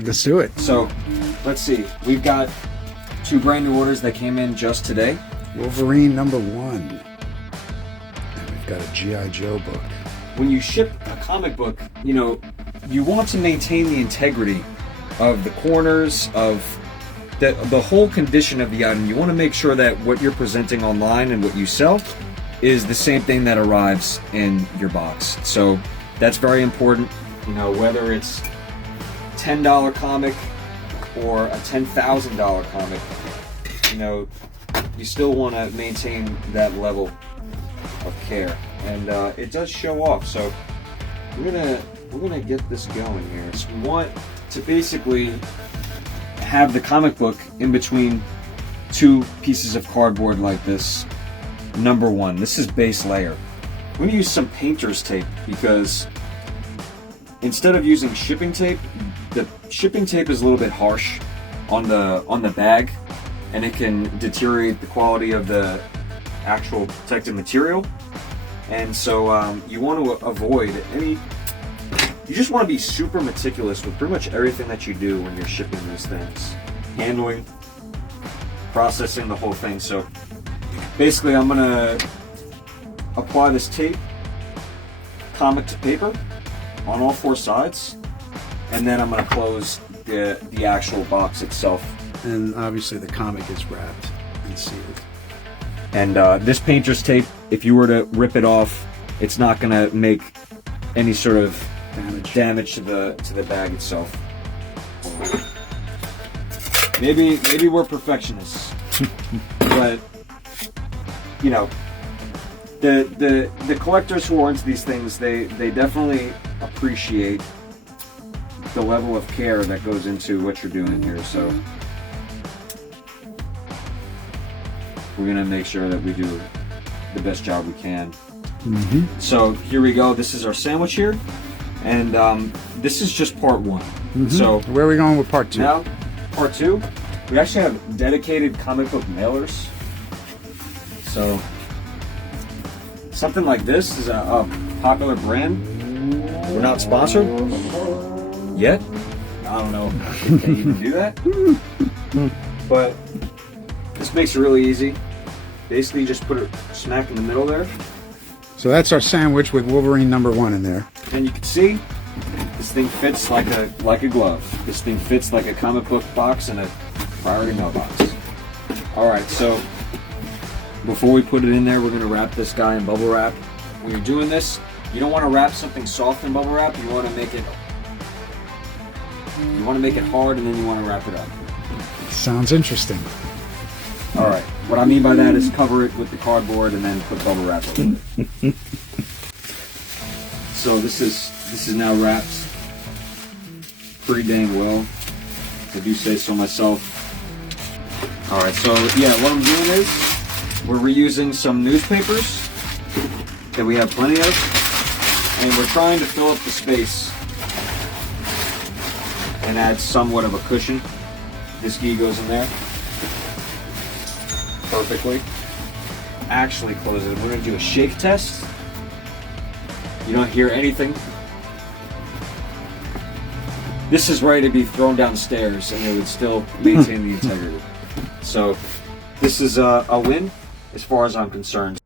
Let's do it. So, let's see. We've got 2 brand new orders that came in just today. Wolverine #1. And we've got a G.I. Joe book. When you ship a comic book, you know, you want to maintain the integrity of the corners, of the whole condition of the item. You want to make sure that what you're presenting online and what you sell is the same thing that arrives in your box. So that's very important. You know, whether it's $10 comic or a $10,000 comic, you know, you still want to maintain that level of care, and it does show off. So we're gonna get this going here. So we want to basically have the comic book in between 2 pieces of cardboard like this. #1, this is base layer. We're gonna use some painter's tape because instead of using shipping tape, the shipping tape is a little bit harsh on the bag, and it can deteriorate the quality of the actual protective material. And so you want to avoid any. You just want to be super meticulous with pretty much everything that you do when you're shipping these things, handling, processing the whole thing. So basically, I'm gonna apply this tape, comic to paper, on all 4 sides, and then I'm gonna close the actual box itself. And obviously the comic is wrapped and sealed. And this painter's tape, if you were to rip it off, it's not gonna make any sort of damage to the bag itself. Maybe we're perfectionists, but you know, the collectors who are into these things, they definitely appreciate the level of care that goes into what you're doing here. So we're gonna make sure that we do the best job we can. So here we go. This is our sandwich here, and this is just part 1. So where are we going with part 2? Now, part 2, we actually have dedicated comic book mailers. So something like this is a popular brand. We're not sponsored yet. I don't know if they can even do that, but this makes it really easy. Basically, you just put it smack in the middle there. So that's our sandwich with Wolverine #1 in there. And you can see this thing fits like a glove. This thing fits like a comic book box in a priority mailbox. All right, so before we put it in there, we're going to wrap this guy in bubble wrap. When you're doing this, you don't want to wrap something soft in bubble wrap. You want to make it hard, and then you want to wrap it up. Sounds interesting. All right. What I mean by that is cover it with the cardboard and then put bubble wrap over it. So this is now wrapped pretty dang well, if I do say so myself. All right. So yeah, what I'm doing is we're reusing some newspapers that we have plenty of, and we're trying to fill up the space and add somewhat of a cushion. This key goes in there perfectly. Actually close it. We're going to do a shake test. You don't hear anything. This is ready to be thrown downstairs, and it would still maintain the integrity. So this is a win as far as I'm concerned.